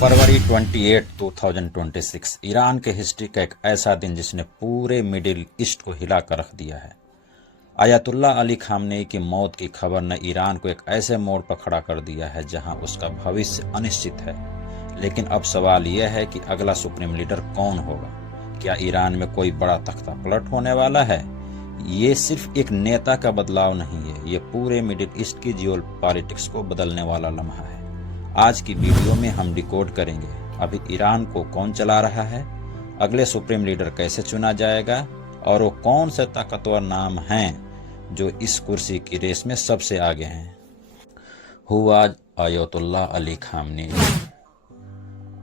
फरवरी 28, 2026 Iran के history का एक ऐसा दिन जिसने पूरे मिडिल ईस्ट को हिला कर रख दिया है। आयतुल्लाह अली खामनेई की मौत की खबर ने ईरान को एक ऐसे मोड़ पर खड़ा कर दिया है जहां उसका भविष्य अनिश्चित है। लेकिन अब सवाल यह है कि अगला सुप्रीम लीडर कौन होगा। क्या ईरान में कोई बड़ा तख्ता पलट होने वाला है? ये सिर्फ एक नेता का बदलाव नहीं है, ये पूरे मिडिल ईस्ट की जियो पॉलिटिक्स को बदलने वाला लम्हा है। आज की वीडियो में हम डिकोड करेंगे अभी ईरान को कौन चला रहा है, अगले सुप्रीम लीडर कैसे चुना जाएगा और वो कौन से ताकतवर नाम हैं जो इस कुर्सी की रेस में सबसे आगे हैं। हुआ आयतुल्लाह अली खामनेई।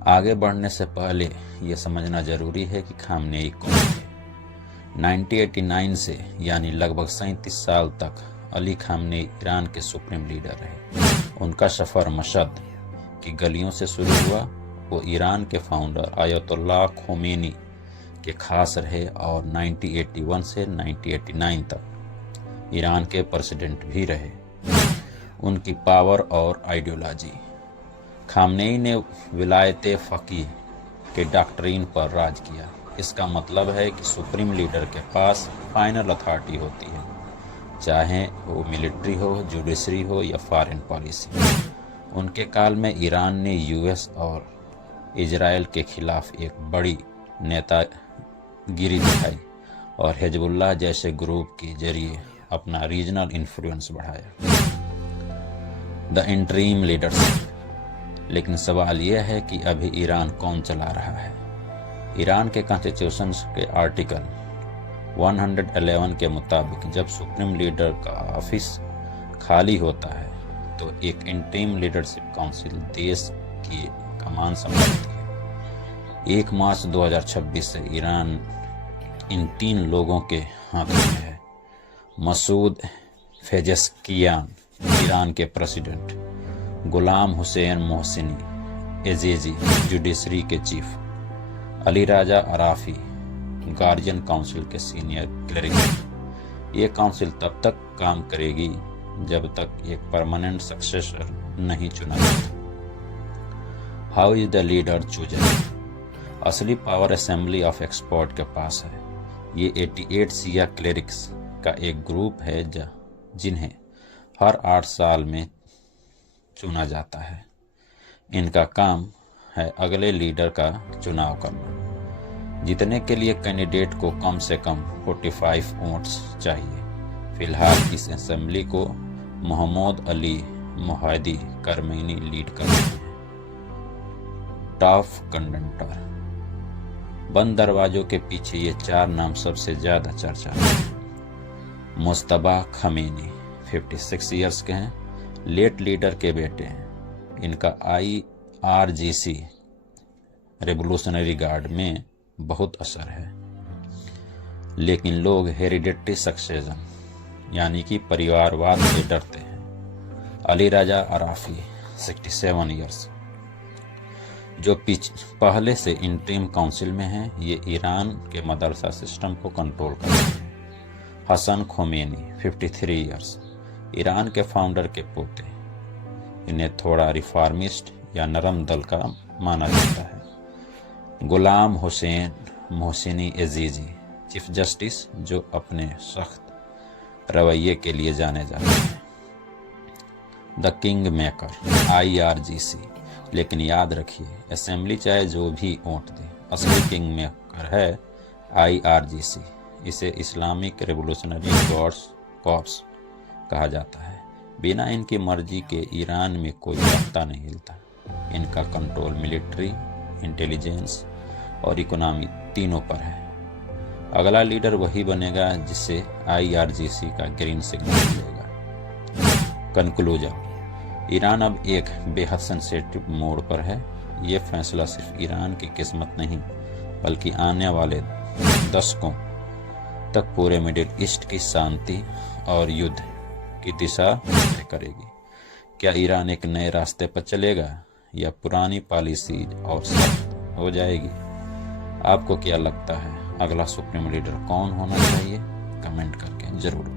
आगे बढ़ने से पहले ये समझना जरूरी है कि खामनेई कौन थे। 1989 से यानी लगभग 37 साल तक अली खामनेई ईरान के सुप्रीम लीडर रहे। उनका सफर मशहद की गलियों से शुरू हुआ। वो ईरान के फाउंडर आयतुल्लाह खोमेनी के खास रहे और 1981 से 1989 तक ईरान के प्रेसिडेंट भी रहे। उनकी पावर और आइडियोलॉजी। खामनेई ने विलायत फ़कीह के डॉक्ट्रिन पर राज किया। इसका मतलब है कि सुप्रीम लीडर के पास फाइनल अथॉरिटी होती है, चाहे वो मिलिट्री हो, जुडिशरी हो या फॉरेन पॉलिसी। उनके काल में ईरान ने यूएस और इजराइल के खिलाफ एक बड़ी नेतागिरी दिखाई और हिजबुल्लाह जैसे ग्रुप के जरिए अपना रीजनल इन्फ्लुएंस बढ़ाया। The interim leadership. लेकिन सवाल यह है कि अभी ईरान कौन चला रहा है। ईरान के कॉन्स्टिट्यूशन के आर्टिकल 111 के मुताबिक जब सुप्रीम लीडर का ऑफिस खाली होता है तो एक इंटरिम लीडरशिप काउंसिल देश की कमान संभालती है। 1 मार्च 2026 से ईरान इन 3 लोगों के हाथों में है। मसूद पेजेश्कियान ईरान के president, Ghulam Hussain मोहसिनी AGG judiciary के चीफ, अली राजा अराफी गार्जियन काउंसिल के सीनियर क्लरिक। ये काउंसिल तब तक काम करेगी जब तक एक परमानेंट सक्सेसर नहीं चुना जाता। How is the leader chosen? असली पावर असेंबली ऑफ एक्सपर्ट के पास है। ये 88 शिया क्लेरिक्स का एक ग्रुप है जिन्हें हर 8 साल में चुना जाता है। इनका काम है अगले लीडर का चुनाव करना। जीतने के लिए कैंडिडेट को कम से कम 45 वोट्स चाहिए। फिलहाल इस असेंबली को मोहम्मद अली मुहादी करमेनी लीड कर रहे हैं। Top contender. बंद दरवाजों के पीछे ये 4 नाम सबसे ज्यादा चर्चा में। मुस्तबा खमेनी 56 ईयर्स के हैं, लेट लीडर के बेटे हैं। इनका IRGC रेवोल्यूशनरी गार्ड में बहुत असर है, लेकिन लोग हेरिडेटरी सक्सेशन यानी कि परिवारवाद से डरते हैं। अली राजा अराफी 67 ईयर्स जो पहले से इंटरिम काउंसिल में हैं, ये ईरान के मदरसा सिस्टम को कंट्रोल करते हैं। हसन खोमेनी 53 ईयर्स ईरान के फाउंडर के पोते। इन्हें थोड़ा रिफॉर्मिस्ट या नरम दल का माना जाता है। Ghulam Hussain मोहसिनी AGG chief justice जो अपने सख्त रवैये के लिए जाने जाते हैं। The king maker IRGC। लेकिन याद रखिए, असेंबली चाहे जो भी वोट दे, असली किंग मेकर है IRGC। इसे इस्लामिक रेवोल्यूशनरी गार्ड्स कॉर्प्स कहा जाता है। बिना इनकी मर्जी के ईरान में कोई तख्ता नहीं हिलता। इनका कंट्रोल मिलिट्री, इंटेलिजेंस और इकोनॉमी तीनों पर है। अगला लीडर वही बनेगा जिससे IRGC का ग्रीन सिग्नल मिलेगा। कंक्लूजन। ईरान अब एक बेहद सेंसिटिव मोड़ पर है। ये फैसला सिर्फ ईरान की किस्मत नहीं बल्कि आने वाले दशकों तक पूरे मिडिल ईस्ट की शांति और युद्ध की दिशा तय करेगी। क्या ईरान एक नए रास्ते पर चलेगा या पुरानी पॉलिसी और सख्त हो जाएगी? आपको क्या लगता है, अगला सुप्रीम लीडर कौन होना चाहिए? कमेंट करके जरूर